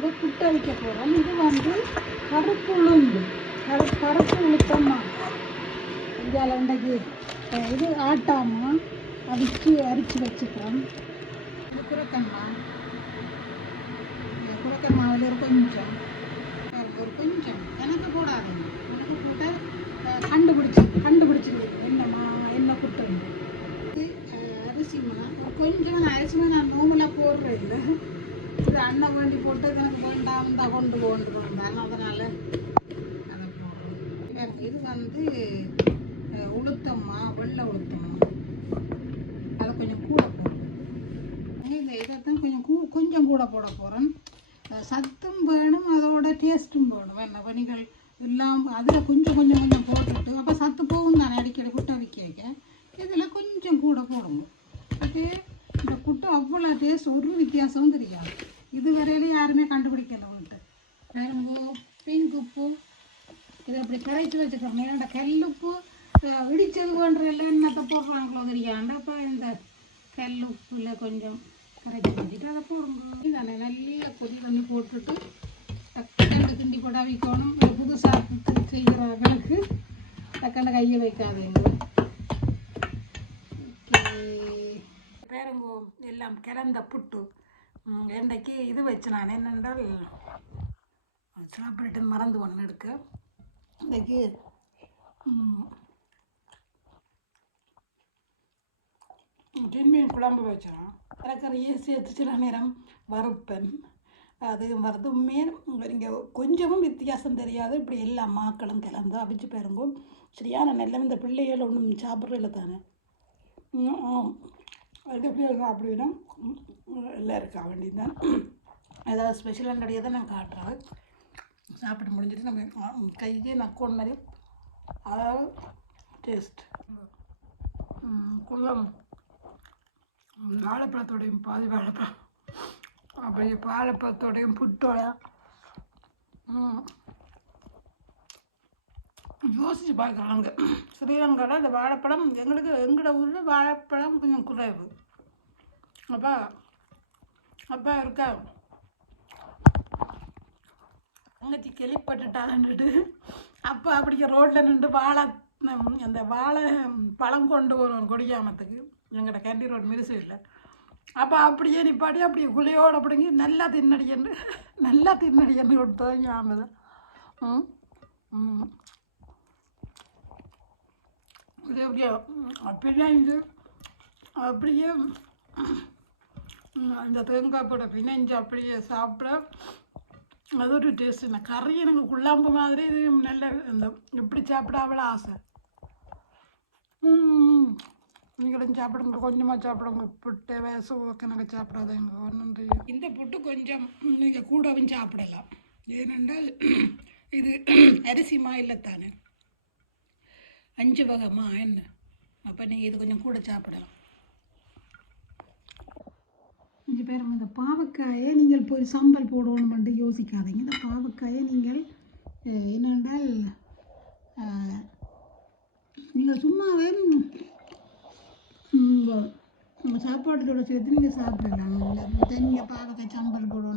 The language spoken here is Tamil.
வந்து புட்டை வைக்க போகிறோம் இது வந்து கருப்பு உளுந்து. கரு கருப்பு உளுத்தம்மா. இந்தியாவில் இன்றைக்கு இது ஆட்டாமா? அடித்து அரிச்சு வச்சுக்கிறோம். இது குரக்கண்ணா இந்த குரக்கண்ணாவில் ஒரு கொஞ்சம். ஒரு கொஞ்சம். எனக்கு போடாதீங்க. எனக்கு போட்ட கண்டுபிடிச்சி கண்டுபிடிச்சிருக்கு என்னம்மா என்ன குட்டம் இது கொஞ்சம் நான் அரிசி நான் நோமலாக போடுறது இல்லை இது அண்ணன் வேண்டி போட்டு எனக்கு வேண்டாம் தான் கொண்டு கொண்டு வந்தாங்க அதனால் அதை போடுறோம். இது வந்து உளுத்தம்மா வெள்ளை உளுத்தம்மா. அதை கொஞ்சம் கூட போடுறோம். இந்த இதைத்தான் கொஞ்சம் கூ கொஞ்சம் கூட போட போகிறேன் சத்தும் வேணும் அதோட டேஸ்ட்டும் வேணும். என்ன பணிகள் எல்லாம் அதில் கொஞ்சம் கொஞ்சம் கொஞ்சம் போட்டுட்டு அப்போ சத்து போகும் தானே அடிக்கடி குட்டை விற்க இதில் கொஞ்சம் கூட போடுங்க. அது மட்டும் அவ்வளோ டேஸ்ட் ஒரு வித்தியாசமும் தெரியாது. இதுவரையிலும் யாருமே கண்டுபிடிக்கல உங்கள்கிட்ட வேறுங்கோ பிங்க் உப்பு இதை அப்படி கரைச்சி வச்சுக்கிறோம் ஏன்னா கல்லுப்பு இடிச்சது போன்ற எல்லாம் என்னத்தை போடுறாங்களோ தெரியாண்ட அப்போ இந்த கல்லுப்புல கொஞ்சம் கரைச்சி வச்சுட்டு அதை போடுங்க. இதானே நல்ல கொதி பண்ணி போட்டுட்டு டக்குன்னு கிண்டி போட வைக்கணும் புதுசாக புதுசாக செய்கிறவங்களுக்கு டக்குன்னு கையை வைக்காதீங்க பேருங்கோ எல்லாம் கிளந்த புட்டு. ம், இன்றைக்கு இது வச்சு நான் என்னென்றால் சாப்பிட்டு மறந்து ஒன்று எடுக்க. இன்றைக்கு ம், குழம்பு வச்சோம் தரக்கறியை சேர்த்து சில நேரம் வறுப்பேன். அது வறுத்து மீன் இங்கே கொஞ்சமும் வித்தியாசம் தெரியாது. இப்படி எல்லா மாக்களும் கலந்து அவிச்சு பாருங்க. சரியான நல்ல இந்த பிள்ளைகள் ஒன்றும் சாப்பிட்றதில்ல தானே? ம், ஆம். அது எப்படி எல்லாம் இருக்கா வேண்டியதுதான் ஏதாவது ஸ்பெஷலாக கிடையாது தான் நான் காட்டுறேன். சாப்பிட்டு முடிஞ்சிட்டு நம்ம ஆ, கையே நக்கோன் மாதிரி. அதாவது டேஸ்ட் குளம். வாழைப்பழத்தோடையும் பாதி வாழைப்பழம். அப்புறம் வாழைப்பழத்தோடையும் புட்டோட யோசித்து யோசிச்சு பார்க்குறாங்க ஸ்ரீலங்காவில் இந்த வாழைப்பழம் எங்களுக்கு எங்களோட ஊரில் வாழைப்பழம் கொஞ்சம் குறைவு. அப்பா அப்பா இருக்கா? தங்கச்சி கெளிப்பட்டுட்டான்ட்டு அப்போ அப்படியே ரோட்டில் நின்று வாழை அந்த வாழை பழம் கொண்டு வருவோம் கொடிக்காமத்துக்கு எங்கள்கிட்ட கேண்டி ரோட் இல்லை அப்போ அப்படியே நிப்பாட்டி அப்படியே குழியோடு பிடுங்கி நல்லா தின்னடிக்கண்டு நல்லா தின்னடிக்கண்டு கொடுத்தோம் ஞாபகம் ம் ம். இது அப்படியே அப்படியே அப்படியே அந்த தேங்காய் போட பிணைஞ்சு அப்படியே சாப்பிட அது ஒரு டேஸ்ட் இந்த கறி எனக்கு குழம்பு மாதிரி இது நல்ல இந்த இப்படி சாப்பிட ஆசை. நீங்களும் சாப்பிடுங்க கொஞ்சமாக சாப்பிடுங்க. புட்டு வயசு கணக்கு சாப்பிடாதீங்க. ஒன்றும் இந்த புட்டு கொஞ்சம் நீங்கள் கூடவும் சாப்பிடலாம். ஏனென்றால் இது அரிசி மா இல்லைத்தானே அஞ்சு வகைமா என்ன? அப்போ நீங்கள் இது கொஞ்சம் கூட சாப்பிடலாம். அஞ்சு பேரும் இந்த பாவக்காயை நீங்கள் போய் சாம்பல் போடணுமென்று யோசிக்காதீங்க. இந்த பாவக்காயை நீங்கள் என்னென்றால் நீங்கள் சும்மாவே சாப்பாட்டோட சேர்த்து நீங்கள் சாப்பிடலாம். இல்லை தனியாக பாவக்காய் சாம்பல் போடுவோம்